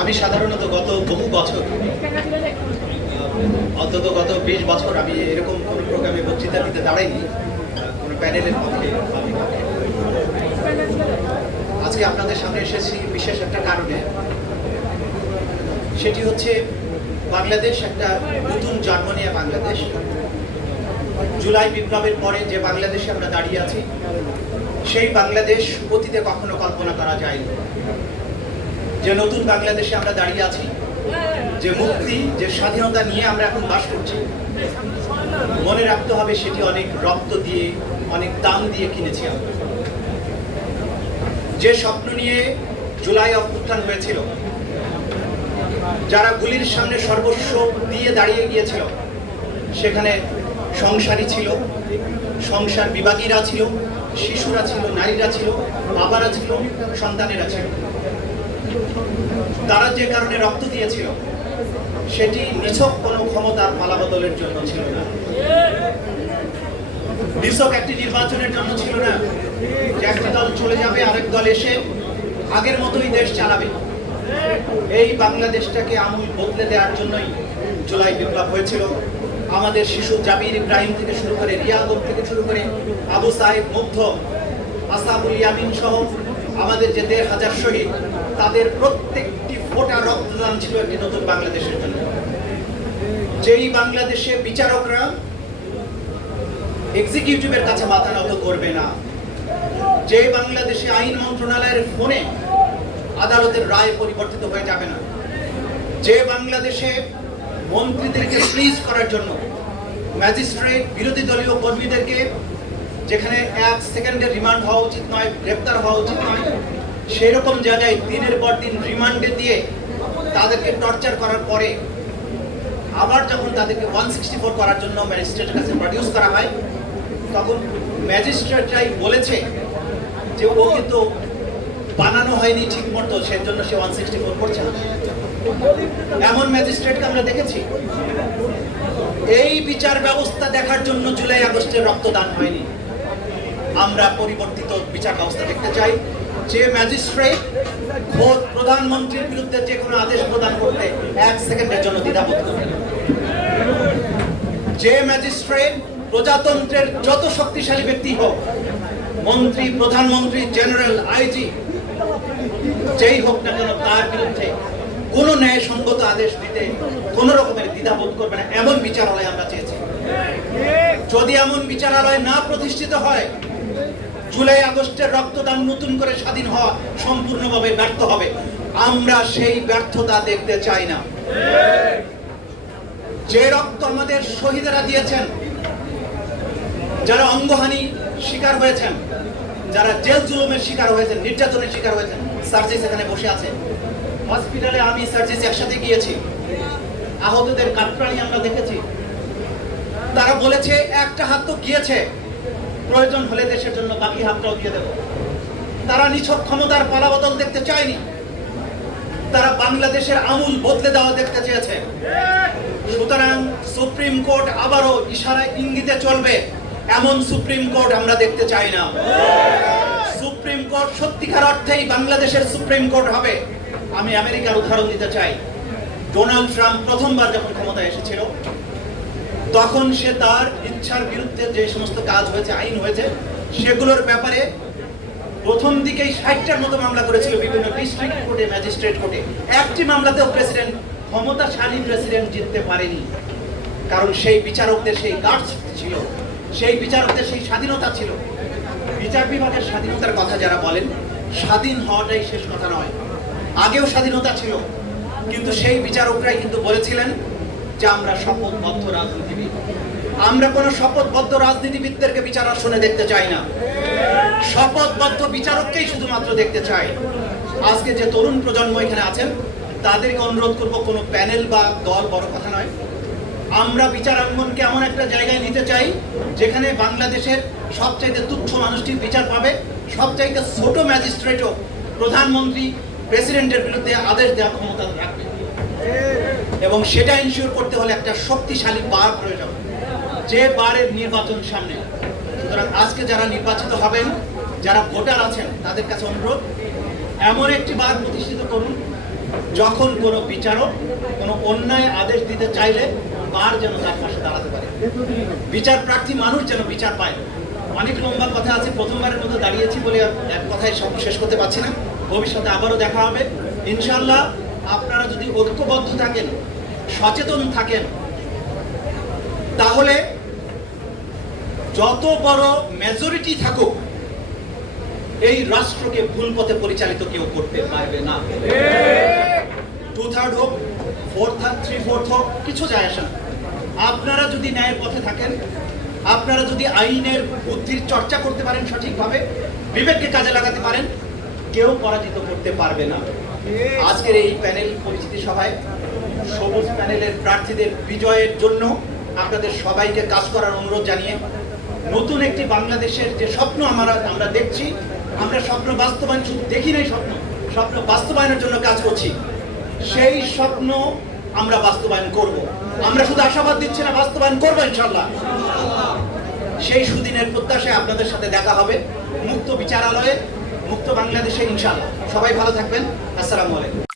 আমি সাধারণত গত বহু বছর অন্তত গত 20 বছর আমি এরকম কোনো প্রোগ্রামে বক্তৃতা দিতে দাঁড়াইনি, কোনো প্যানেলের পক্ষে। আজকে আপনাদের সামনে এসেছি বিশেষ একটা কারণে, সেটি হচ্ছে বাংলাদেশ একটা নতুন জন্ম নিয়ে বাংলাদেশ। জুলাই বিপ্লবের পরে যে বাংলাদেশে আমরা দাঁড়িয়ে আছি, সেই বাংলাদেশ অতীতে কখনো কল্পনা করা যায়নি। যে নতুন বাংলাদেশে আমরা দাঁড়িয়ে আছি, যে মুক্তি, যে স্বাধীনতা নিয়ে আমরা এখন বাস করছি, মনে রাখতে হবে সেটি অনেক রক্ত দিয়ে, অনেক দাম দিয়ে কিনেছি আমরা। যে স্বপ্ন নিয়ে জুলাই অভ্যুত্থান হয়েছিল, যারা গুলির সামনে সর্বস্ব দিয়ে দাঁড়িয়ে গিয়েছিল, সেখানে সংসারী ছিল, সংসার বিভাগীরা ছিল, শিশুরা ছিল, নারীরা ছিল, বাবারা ছিল, সন্তানেরা ছিল। তারা যে কারণে রক্ত দিয়েছিল, সেটি নিছক কোনো ক্ষমতার পালাবদলের জন্য ছিল না, নিছক একটি নির্বাচনের জন্য ছিল না, যে একটি দল চলে যাবে, আরেক দল এসে আগের মতোই দেশ চালাবে। এই বাংলাদেশটাকে আমূল বদলে দেওয়ার জন্যই জুলাই বিপ্লব হয়েছিল। আমাদের শিশু জাবির ইব্রাহিম থেকে শুরু করে, রিয়াদুল থেকে শুরু করে, আবু সাহেব, মুগ্ধ, আসাবুল ইয়ামিন সহ আমাদের যে ১,৫০০ শহীদ, তাদের প্রত্যেকটি ফোঁটা রক্তদান ছিল একটি নতুন বাংলাদেশের জন্য। যেই বাংলাদেশে বিচারকরা এক্সিকিউটিভের কাছে মাথা নত করবে না, যে বাংলাদেশে আইন মন্ত্রণালয়ের ফোনে আদালতের রায় পরিবর্তিত হয়ে যাবে না, যে বাংলাদেশে মন্ত্রীদেরকে ফ্রিজ করার জন্য ম্যাজিস্ট্রেট বিরোধী দলীয় কর্মীদেরকে, যেখানে 1 সেকেন্ডের রিমান্ড হওয়া উচিত নয়, গ্রেপ্তার হওয়া উচিত নয়, সেরকম জায়গায় দিনের পর দিন রিমান্ডে দিয়ে তাদেরকে টর্চার করার পরে আবার যখন তাদেরকে 164 করার জন্য ম্যাজিস্ট্রেটের কাছে প্রডিউস করা হয়, তখন ম্যাজিস্ট্রেটরাই বলেছে যে ওকে তো বানানো হয়নি ঠিক মতো, সেজন্য সে 164 করছে না। এমন ম্যাজিস্ট্রেটকে আমরা দেখেছি। এই বিচার ব্যবস্থা দেখার জন্য জুলাই আগস্টের রক্তদান হয়নি। আমরা পরিবর্তিত বিচার ব্যবস্থা দেখতে চাই, যে ম্যাজিস্ট্রেট খোদ প্রধানমন্ত্রীর বিরুদ্ধে যে কোনো আদেশ প্রদান করতে 1 সেকেন্ডের জন্য দ্বিধাবোধ করবে না, যে ম্যাজিস্ট্রেট প্রজাতন্ত্রের যত শক্তিশালী ব্যক্তি হোক, মন্ত্রী, প্রধানমন্ত্রী, জেনারেল, আইজি, যেই হোক না কেন, তার বিরুদ্ধে কোনো ন্যায়সঙ্গত আদেশ দিতে কোনো রকমের দ্বিধাবোধ করবে না, এমন বিচারালয় আমরা চেয়েছি। যদি এমন বিচারালয় না প্রতিষ্ঠিত হয়, জুলাই আগস্টের রক্তদান নতুন করে স্বাধীন হওয়া সম্পূর্ণভাবে ব্যর্থ হবে। আমরা সেই ব্যর্থতা দেখতে চাই না। যে রক্ত আমাদের শহীদেরা দিয়েছেন, যারা অঙ্গহানি শিকার হয়েছেন, যারা জেল জুলুমের শিকার হয়েছেন, নির্যাতনের শিকার হয়েছেন, সার্জিস এখানে বসে আছে। হসপিটালে আমি সার্জিস একসাথে গিয়েছি, আহতদের কাঠপ্রাণী আমরা দেখেছি। তারা বলেছে একটা হাত তো গিয়েছে, প্রয়োজন হলে দেশের জন্য বাকি হাতটাও দিয়ে দেব। তারা নিছক ক্ষমতার পালাবদল দেখতে চায়নি, তারা বাংলাদেশের আমূল বদলে দেওয়া দেখতে চেয়েছে। সুতরাং সুপ্রিম কোর্ট আবারও ইশারায় ইঙ্গিতে চলবে, এমন সুপ্রিম কোর্ট আমরা দেখতে চাই না। সুপ্রিম কোর্ট সত্যিকার অর্থেই বাংলাদেশের সুপ্রিম কোর্ট হবে। আমি আমেরিকার উদাহরণ দিতে চাই। ডোনাল্ড ট্রাম্প প্রথমবার যখন ক্ষমতায় এসেছিল, তখন সে তার ইচ্ছার বিরুদ্ধে যে সমস্ত কাজ হয়েছে, আইন হয়েছে, সেগুলোর ব্যাপারে প্রথম দিকেই 60টার মতো মামলা করেছিল বিভিন্ন ডিস্ট্রিক্ট কোর্টে, ম্যাজিস্ট্রেট কোর্টে। একটি মামলাতেও প্রেসিডেন্ট, ক্ষমতাশালী প্রেসিডেন্ট জিততে পারেনি, কারণ সেই বিচারকদের সেই গার্ডস ছিল, সেই বিচারকদের সেই স্বাধীনতা ছিল। বিচার বিভাগের স্বাধীনতার কথা যারা বলেন, স্বাধীন হওয়াটাই শেষ কথা নয়, আগেও স্বাধীনতা ছিল, কিন্তু সেই বিচারকরাই কিন্তু বলেছিলেন যে আমরা শপথবদ্ধ রাজনীতিবিদ। আমরা কোন শপথবদ্ধ রাজনীতিবিদদেরকে বিচার আসনে দেখতে চাই না, শপথবদ্ধ বিচারককেই শুধুমাত্র দেখতে চাই। আজকে যে তরুণ প্রজন্ম এখানে আছেন, তাদেরকে অনুরোধ করব, কোনো প্যানেল বা দল বড় কথা নয়। আমরা বিচারাঙ্গনকে এমন একটা জায়গায় নিতে চাই, যেখানে বাংলাদেশের সবচাইতে তুচ্ছ মানুষটির বিচার পাবে, সবচাইতে ছোট ম্যাজিস্ট্রেটও প্রধানমন্ত্রী, প্রেসিডেন্টের বিরুদ্ধে আদেশ দেওয়ার ক্ষমতা রাখবে। এবং সেটা ইনশিওর করতে হলে একটা শক্তিশালী বার প্রয়োজন, যে বারের নির্বাচন সামনে। সুতরাং আজকে যারা নির্বাচিত হবেন, যারা ভোটার আছেন, তাদের কাছে অনুরোধ, এমন একটি বার প্রতিষ্ঠিত করুন যখন কোনো বিচারক কোনো অন্যায় আদেশ দিতে চাইলে বার যেন তার পাশে দাঁড়াতে পারে, বিচার প্রার্থী মানুষ যেন বিচার পায়। অনেক লম্বা কথা আছে, প্রথমবারের মতো দাঁড়িয়েছি বলে এক কথায় সব শেষ করতে পারছি না। ভবিষ্যতে আবারও দেখা হবে ইনশাআল্লাহ। আপনারা যদি ঐক্যবদ্ধ থাকেন, সচেতন থাকেন, তাহলে যত বড় মেজরিটি থাকুক এই রাষ্ট্রকে ভুল পথে পরিচালিত কেউ করতে পারবে না। 2/3 হোক, 3/4 হোক, কিছু যায় আসে না। আপনারা যদি ন্যায়ের পথে থাকেন, আপনারা যদি আইনের বুদ্ধির চর্চা করতে পারেন, সঠিকভাবে বিবেককে কাজে লাগাতে পারেন, কেউ পরাজিত করতে পারবে না। আজকের এই প্যানেল পরিচিতি সভায় সবুজ প্যানেলের প্রার্থীদের বিজয়ের জন্য আপনাদের সবাইকে কাজ করার অনুরোধ জানিয়ে, নতুন একটি বাংলাদেশের যে স্বপ্ন আমরা দেখছি, আমরা স্বপ্ন বাস্তবায়ন, শুধু দেখি নাই স্বপ্ন বাস্তবায়নের জন্য কাজ করছি। সেই স্বপ্ন আমরা বাস্তবায়ন করব। আমরা শুধু আশাবাদ দিচ্ছি না, বাস্তবায়ন করবো ইনশাআল্লাহ। সেই সুদিনের প্রত্যাশায় আপনাদের সাথে দেখা হবে মুক্ত বিচারালয়ে, মুক্ত বাংলাদেশে ইনশাআল্লাহ। সবাই ভালো থাকবেন। আসসালামু আলাইকুম।